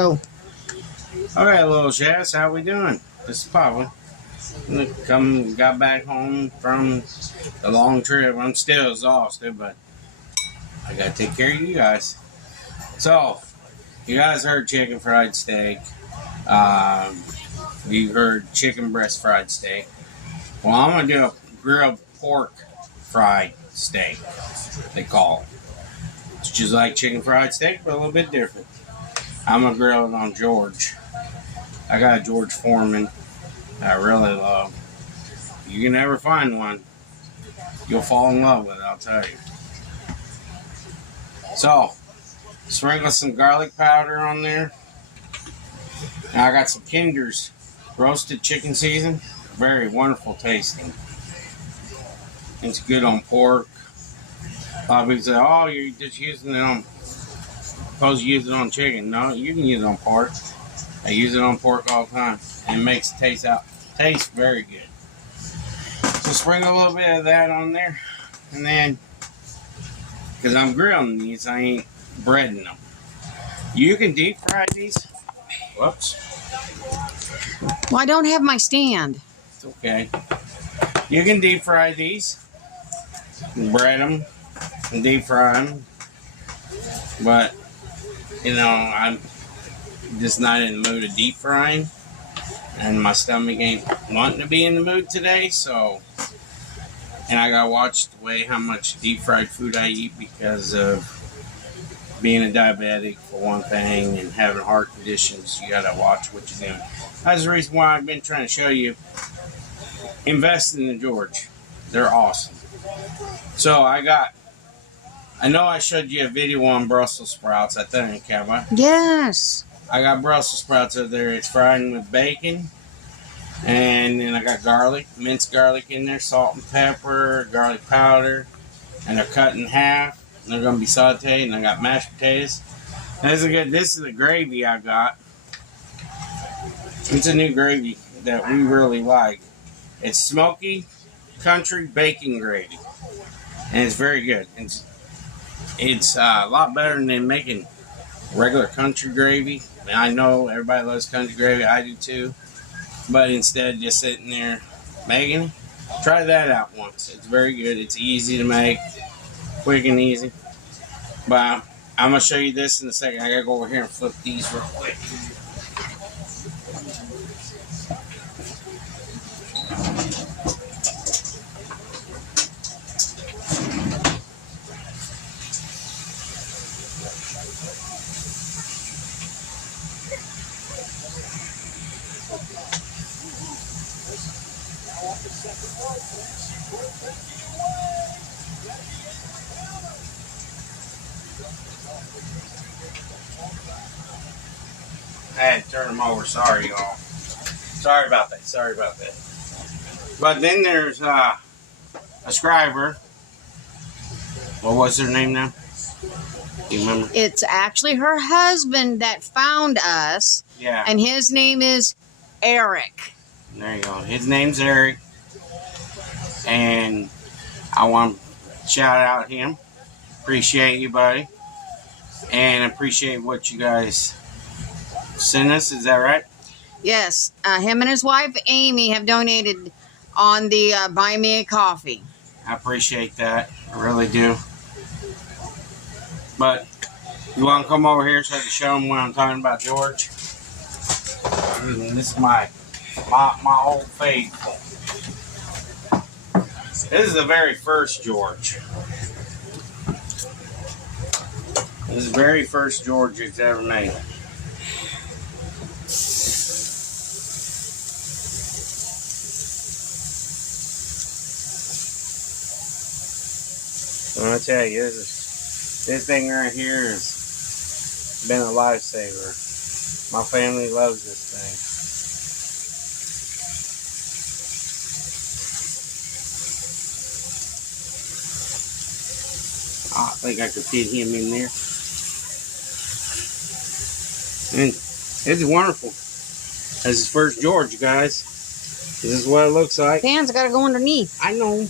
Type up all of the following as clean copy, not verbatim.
Go. All right, little Jazz, how we doing? This is Papa. Got back home from the long trip. I'm still exhausted, but I gotta take care of you guys. So, you guys heard chicken fried steak. You heard chicken breast fried steak. Well, I'm gonna do a grilled pork fried steak. They call it. It's just like chicken fried steak, but a little bit different. I'm gonna grill it on George. I got a George Foreman I really love. You can never find one. You'll fall in love with it, I'll tell you. So, sprinkle some garlic powder on there. Now I got some Kinder's roasted chicken season. Very wonderful tasting. It's good on pork. A lot of people say, oh, you're just using it on, supposed to use it on chicken. No, you can use it on pork. I use it on pork all the time. And it makes it taste very good. So sprinkle a little bit of that on there. And then, because I'm grilling these, I ain't breading them. You can deep fry these. Whoops. Well, I don't have my stand. It's okay. You can deep fry these. Bread them. And deep fry them. But, you know, I'm just not in the mood of deep frying. And my stomach ain't wanting to be in the mood today, so. And I gotta watch the way how much deep fried food I eat because of being a diabetic for one thing and having heart conditions. You gotta watch what you're doing. That's the reason why I've been trying to show you. Invest in the George. They're awesome. So I know I showed you a video on Brussels sprouts, I think, have I? Yes. I got Brussels sprouts over there. It's frying with bacon. And then I got garlic, minced garlic in there, salt and pepper, garlic powder. And they're cut in half. And they're going to be sauteed. And I got mashed potatoes. This is the gravy I got. It's a new gravy that we really like. It's smoky country bacon gravy. And it's very good. It's a lot better than making regular country gravy. I know everybody loves country gravy. I do too. But instead of just sitting there making it, try that out once. It's very good. It's easy to make. Quick and easy. But I'm going to show you this in a second. I got to go over here and flip these real quick. I had to turn them over. Sorry, y'all. Sorry about that. But then there's a scriber. What was her name now? Do you remember? It's actually her husband that found us. Yeah. And his name is Eric. There you go. His name's Eric. And I want to shout out him. Appreciate you, buddy. And appreciate what you guys sent us. Is that right? Yes. Him and his wife, Amy, have donated on the Buy Me a Coffee. I appreciate that. I really do. But you want to come over here so I can show them what I'm talking about, George? And this is my old faithful. This is the very first George. This is the very first George that's ever made. I'm gonna tell you, this thing right here has been a lifesaver. My family loves this thing. I think I could fit him in there. And it's wonderful. That's his first George, guys. This is what it looks like. Pan's got to go underneath. I know.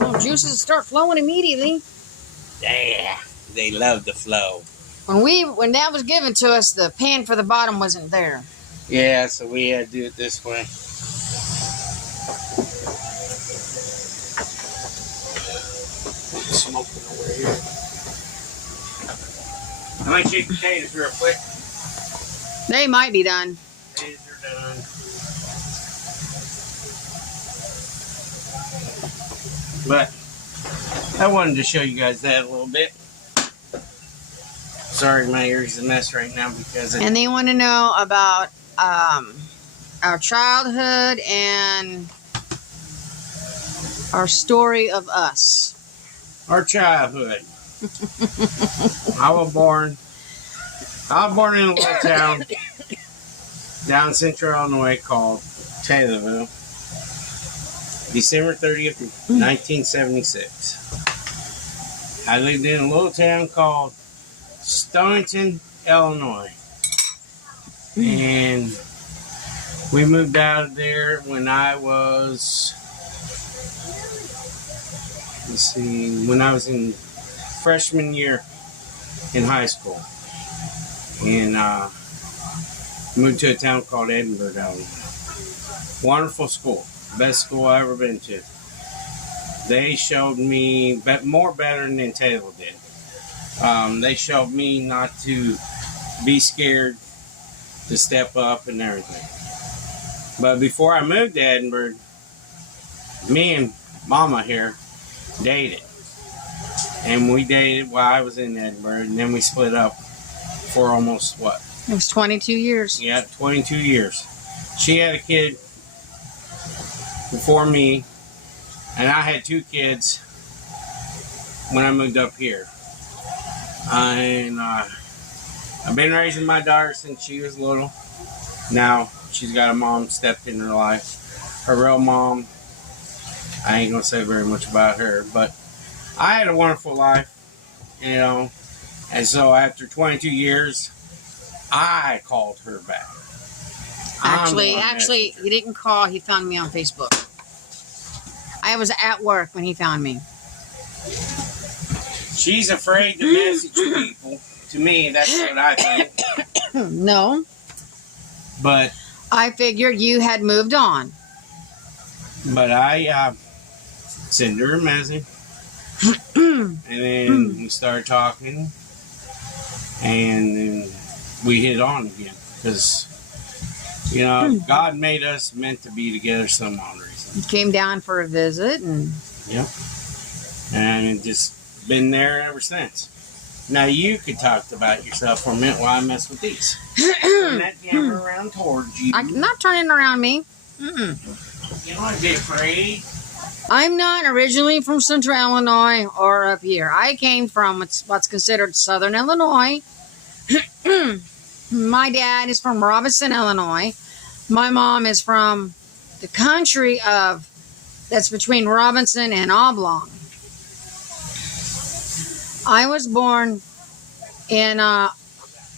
Well, juices start flowing immediately. Yeah, they love the flow. When that was given to us, the pan for the bottom wasn't there. Yeah, so we had to do it this way. Smoking over here. I might shake potatoes real quick. They might be done. Potatoes are done. But I wanted to show you guys that a little bit. Sorry, my ear's a mess right now because And they want to know about our childhood and our story of us. our childhood. I was born in a little town down in central Illinois called Taylorville, December 30th, 1976. I lived in a little town called Stonington, Illinois. And we moved out of there when I was, when I was in freshman year in high school. And moved to a town called Edinburgh, Illinois. Wonderful school. Best school I ever been to. They showed me more better than Taylor did. They showed me not to be scared, to step up and everything. But before I moved to Edinburgh, me and Mama here dated. And we dated while I was in Edinburgh, and then we split up for almost what? It was 22 years. Yeah, 22 years. She had a kid before me, and I had 2 kids when I moved up here. And I've been raising my daughter since she was little. Now she's got a mom stepped in her life. Her real mom, I ain't gonna say very much about her, but I had a wonderful life, you know. And so after 22 years, I called her back. Actually, he didn't call. He found me on Facebook. I was at work when he found me. She's afraid to message people. To me, that's what I think. No. But I figured you had moved on. But I sent her a message. And then we started talking. And then we hit on again. Because, you know, God made us meant to be together some odd reason. You came down for a visit. And Yep. And just been there ever since. Now you could talk about yourself for a minute while I mess with these. Turn that camera around towards you. I'm not turning around me. You don't get afraid. I'm not originally from Central Illinois or up here. I came from what's considered Southern Illinois. My dad is from Robinson, Illinois. My mom is from the country that's between Robinson and Oblong. I was born in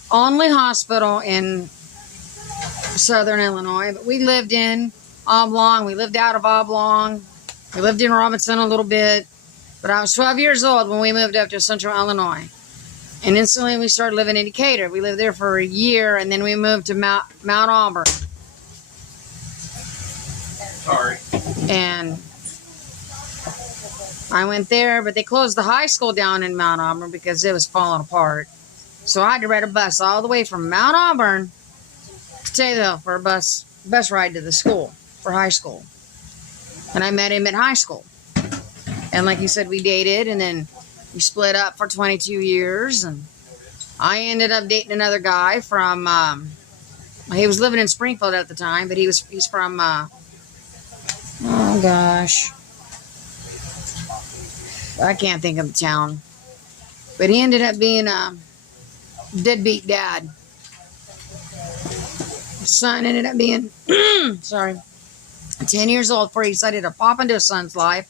Only Hospital in Southern Illinois, but we lived in Oblong. We lived out of Oblong. We lived in Robinson a little bit, but I was 12 years old when we moved up to Central Illinois. And instantly we started living in Decatur. We lived there for a year, and then we moved to Mount Auburn. Sorry. And I went there, but they closed the high school down in Mount Auburn because it was falling apart. So I had to ride a bus all the way from Mount Auburn to Taylorville for a bus ride to the school for high school. And I met him at high school. And like you said, we dated, and then we split up for 22 years. And I ended up dating another guy from, he was living in Springfield at the time, but he's from, oh gosh. I can't think of the town. But he ended up being a deadbeat dad. His son ended up being, 10 years old before he decided to pop into his son's life.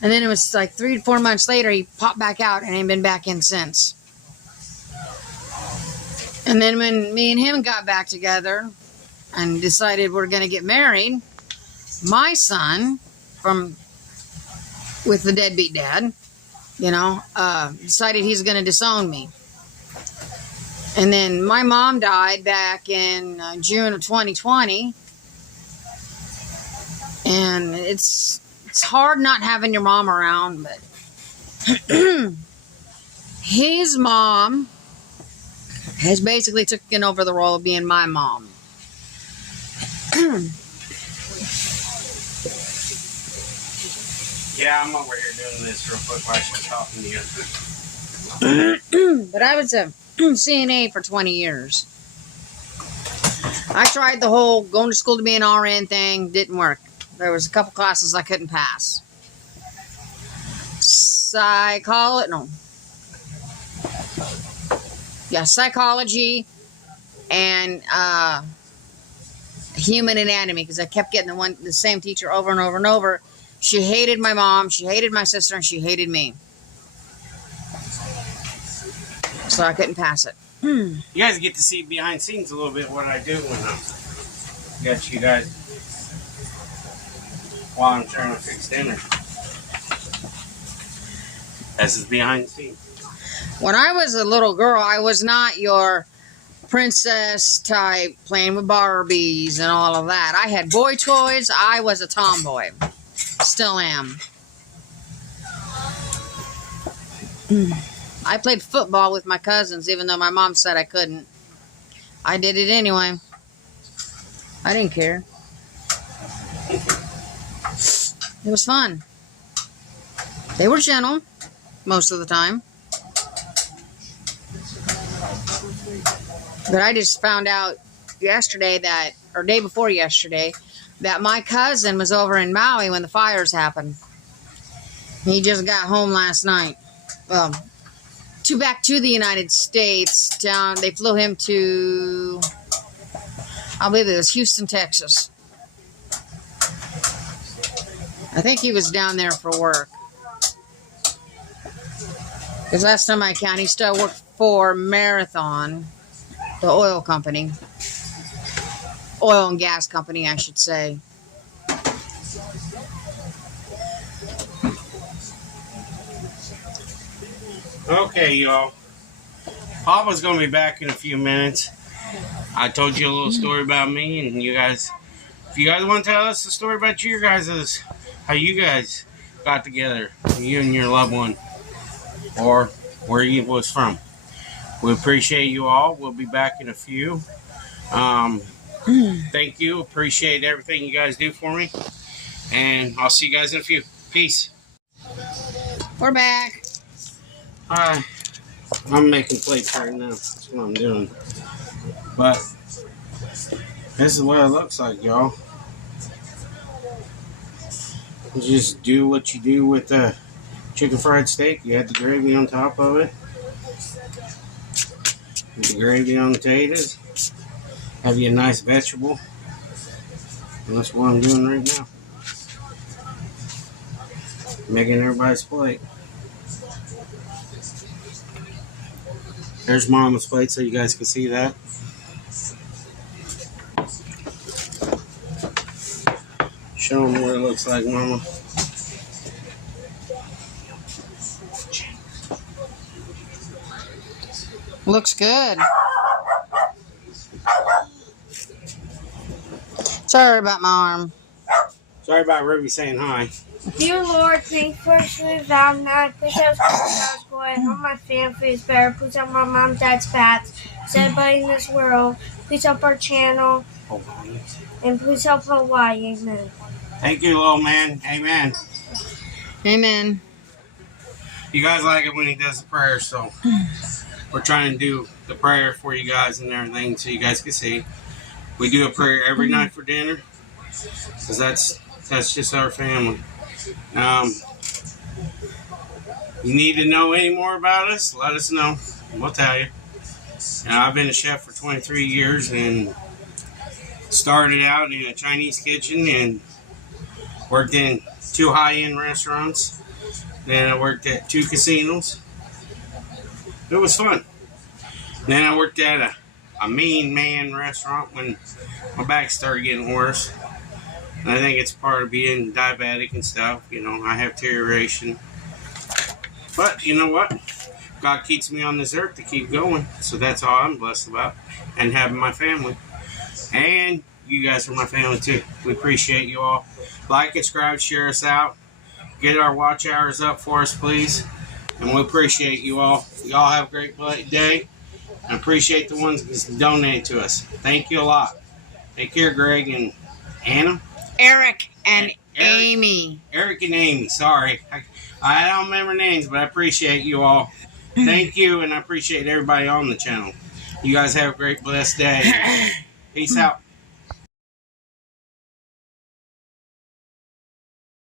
And then it was like 3 to 4 months later, he popped back out and ain't been back in since. And then when me and him got back together and decided we're going to get married, my son, with the deadbeat dad, decided he's going to disown me. And then my mom died back in June of 2020. And it's hard not having your mom around, but his mom has basically taken over the role of being my mom. Yeah, I'm over here doing this real quick while she's talking to you. But I was a CNA for 20 years. I tried the whole going to school to be an RN thing. Didn't work. There was a couple classes I couldn't pass. Psychology and human anatomy, because I kept getting the same teacher over and over and over. She hated my mom, she hated my sister, and she hated me. So I couldn't pass it. You guys get to see behind the scenes a little bit what I do when I got you guys while I'm trying to fix dinner. This is behind the scenes. When I was a little girl, I was not your princess type playing with Barbies and all of that. I had boy toys. I was a tomboy. Still am. I played football with my cousins, even though my mom said I couldn't. I did it anyway. I didn't care. It was fun. They were gentle most of the time. But I just found out yesterday or day before yesterday, that my cousin was over in Maui when the fires happened. He just got home last night. Back to the United States. They flew him to, I believe it was Houston, Texas. I think he was down there for work. Because last time I counted, he still worked for Marathon, the oil company. Oil and gas company, I should say. Okay, y'all. Papa's going to be back in a few minutes. I told you a little story about me, and you guys, if you guys want to tell us a story about you guys, how you guys got together, you and your loved one, or where you was from. We appreciate you all. We'll be back in a few. Thank you. Appreciate everything you guys do for me. And I'll see you guys in a few. Peace. We're back. Hi. I'm making plates right now. That's what I'm doing. But this is what it looks like, y'all. You just do what you do with the chicken fried steak. You add the gravy on top of it. With the gravy on the taters. Have you a nice vegetable. And that's what I'm doing right now. Making everybody's plate. There's Mama's plate so you guys can see that. Show them what it looks like, Mama. Looks good. Sorry about my arm. Sorry about Ruby saying hi. Dear Lord, thank you for this vow. Now, please help us boy, all my family is better. Please help my mom, dad's pets. Everybody in this world. Please help our channel. Hawaii. And please help Hawaii. Amen. Thank you, little man. Amen. Amen. You guys like it when he does the prayer, so we're trying to do the prayer for you guys and everything so you guys can see. We do a prayer every night for dinner because that's just our family. You need to know any more about us, let us know. We'll tell you. I've been a chef for 23 years and started out in a Chinese kitchen and worked in 2 high-end restaurants. Then I worked at 2 casinos. It was fun. Then I worked at a mean man restaurant when my back started getting worse. And I think it's part of being diabetic and stuff. You know, I have deterioration. But you know what? God keeps me on this earth to keep going. So that's all I'm blessed about. And having my family. And you guys are my family too. We appreciate you all. Like, subscribe, share us out. Get our watch hours up for us, please. And we appreciate you all. Y'all have a great day. I appreciate the ones that donate to us. Thank you a lot. Take care, Greg and Anna. Eric and Amy. Eric and Amy. Sorry. I don't remember names, but I appreciate you all. Thank you, and I appreciate everybody on the channel. You guys have a great, blessed day. Peace out.